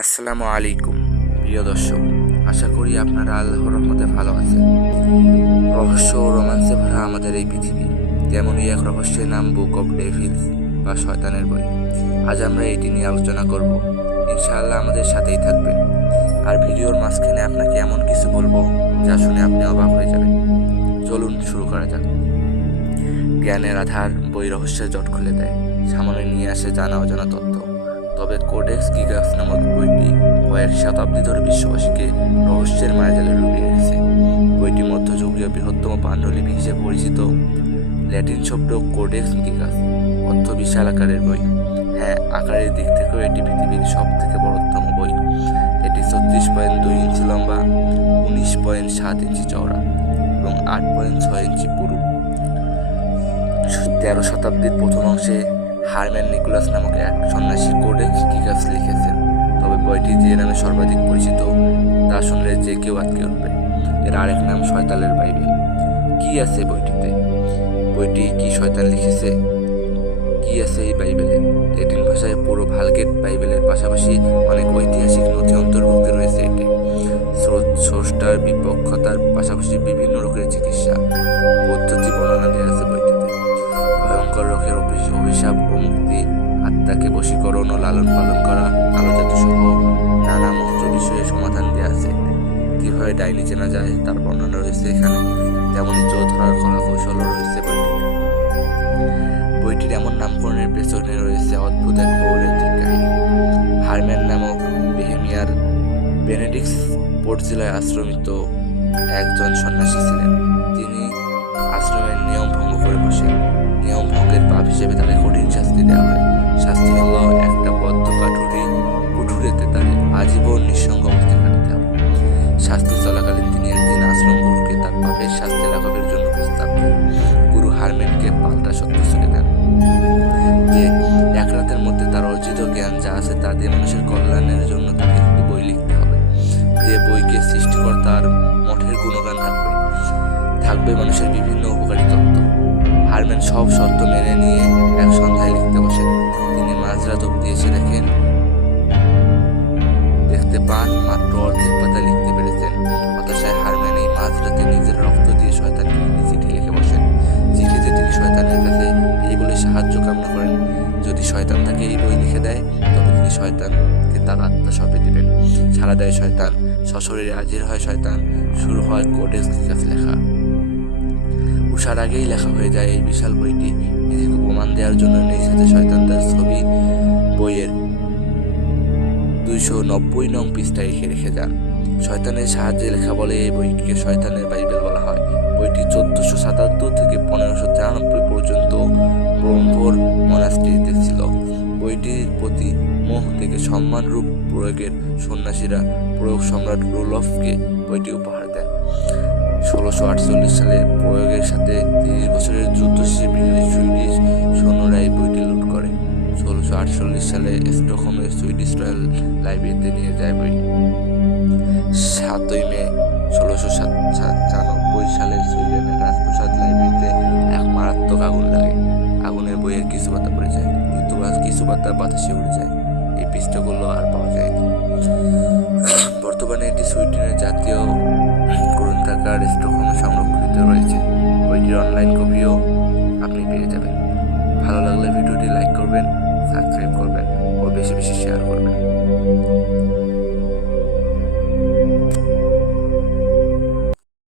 আসসালামু আলাইকুম প্রিয় দর্শক, আশা করি আপনারা আল্লাহর রহমতে ভালো আছেন। রহস্য ও রোমান্সে ভরা আমাদের এই পৃথিবী, তেমনই এক রহস্যের নাম বুক অফ ডেভিলস বা শয়তানের বই। আজ আমরা এটি নিয়ে আলোচনা করব। ইনশাআল্লাহ আমাদের সাথেই থাকবেন। আর ভিডিওর মাঝখানে আপনাকে এমন কিছু বলবো যা শুনে আপনি অবাক হয়ে যাবেন। চলুন শুরু করা যাক। জ্ঞানের আধার বই রহস্যের জট খুলে দেয়, সামনে নিয়ে আসে জানা অজানা তথ্য। তবে কোডেক্স গিগাস নামক বইটি কয়েক শতাব্দী ধরে বিশ্ববাসীকে রহস্যের মায়াজালে ডুবিয়ে রেখেছে। বইটি মধ্যযুগীয় বৃহত্তম পাণ্ডুলিপি হিসেবে পরিচিত। ল্যাটিন শব্দ কোডেক্স গিগাস অর্থ বিশাল আকারের বই। হ্যাঁ, আকারের দিক থেকেও এটি পৃথিবীর সব থেকে বড়তম বই। এটি 36.2 ইঞ্চি লম্বা, 19.7 ইঞ্চি চওড়া এবং 8.6 ইঞ্চি পুরু। 13 শতাব্দীর প্রথম অংশে হারম্যান নিকোলাস নামক এক সন্ন্যাসী কোডেক্স গিগাস লিখেছেন। তবে বইটি যে নামে সর্বাধিক পরিচিত তা শুনলে যে কেউ আটকে উঠবে। এর আরেক নাম শয়তানের বাইবেল। কি আছে বইটিতে? বইটি কি শয়তান লিখেছে? কি আছে এই বাইবেলে? ল্যাটিন ভাষায় পুরো ভালগেট বাইবেলের পাশাপাশি অনেক ঐতিহাসিক নথি অন্তর্ভুক্ত রয়েছে। এটি স্রষ্টার বিপক্ষতার পাশাপাশি বিভিন্ন রোগের চিকিৎসা পদ্ধতি বর্ণনা দেওয়া আছে বইটিতে। ভয়ঙ্কর রোগের অভিশাপ ও মুক্তি, আত্মাকে বশীকরণ ও লালন পালন করা, কালো জাদু সহ নানা মন্ত্র বিষয়ে সমাধান দেওয়া আছে। কিভাবে ডাইনি চেনা যায় তার বর্ণনা রয়েছে এখানে। তেমনই চোর ধরার কলা কৌশলও রয়েছে বইটিতে। বইটির এমন নামকরণের পেছনে রয়েছে অদ্ভুত এক পৌরাণিক কাহিনী। হারম্যান নামক বেহেমিয়ার বেনেডিক্টস পোর্টজিলায় আশ্রমিত একজন সন্ন্যাসী ছিলেন। তিনি আশ্রমের নিয়ম ভঙ্গ করে বসেন। নিয়ম ভঙ্গের পাপ হিসেবে তাকে কঠিন শাস্তি দেওয়া হয়। শাস্তি হল একটা বদ্ধ কুঠুরেতে তাকে আজীবন নিঃসঙ্গ অবস্থায় কাটাতে হবে। শাস্তি চলাকালীন তিনি একদিন আশ্রম গুরুকে তার পাপের শাস্তি লাঘবের জন্য প্রস্তাব দেন। গুরু হারম্যানকে পাল্টা সত্য ছুড়ে দেন যে এক রাতের মধ্যে তার অর্জিত জ্ঞান যা আছে তা দিয়ে মানুষের কল্যাণের জন্য তাকে একটি বই লিখতে হবে। যে বইকে সৃষ্টিকর্তার মঠের গুণগান থাকবে মানুষের বিভিন্ন উপকারী তত্ত্ব। হারম্যান সব শর্ত মেনে নিয়ে এক সন্ধ্যায় লিখতে বসেন। তিনি মাঝরাত অব্দি এসে দেখতে পান মাত্র অর্ধেক পাতা লিখতে পেরেছেন। হতাশায় হারম্যান এই মাঝরাতে নিজের রক্ত দিয়ে শয়তানকে একটি চিঠি লিখে বসেন। চিঠিতে তিনি শয়তানের কাছে এই বলে সাহায্য কামনা করেন, যদি শয়তান তাকে এই বই লিখে দেয় তবে তিনি শয়তানকে তার আত্মা সঁপে দিবেন। সাড়া দেয় শয়তান, সশরীরে হাজির হয় শয়তান। শুরু হয় কোডেক্স গিগাস লেখা। উষার আগেই লেখা হয়ে যায় এই বিশাল বইটি। নিজেকে প্রমাণ দেওয়ার জন্য নিজ হাতে শয়তান তার ছবি বইয়ের 290 নং পৃষ্ঠায় রেখে যান। শয়তানের সাহায্যে লেখা বলে এই বইটিকে শয়তানের বাইবেল বলা হয়। বইটি 1477 থেকে 1593 পর্যন্ত ব্রহ্মর মনাস্ট্রিতে ছিল। বইটির প্রতি মোহ থেকে সম্মানরূপ প্রয়োগের সন্ন্যাসীরা প্রয়োগ সম্রাট রুলফকে বইটি উপহার দেন। 1648 সালে প্রয়োগের সাথে 30 বছরের যুদ্ধ শেষে সুইডিশ সৈন্যরা এই বইটি লুট করে। 1648 সালে স্টকহোমের সুইডিশ রয়্যাল লাইব্রেরিতে নিয়ে যায় বইটি। 7 মে 1697 সালে সুইডেনের রাজপ্রাসাদ লাইব্রেরিতে এক মারাত্মক আগুন লাগে। আগুনের বইয়ের কিছু পাতা পড়ে যায়, কিন্তু কিছু পাতা বাতাসে উড়ে যায়। এই পৃষ্ঠাগুলো আর পাওয়া যায়নি।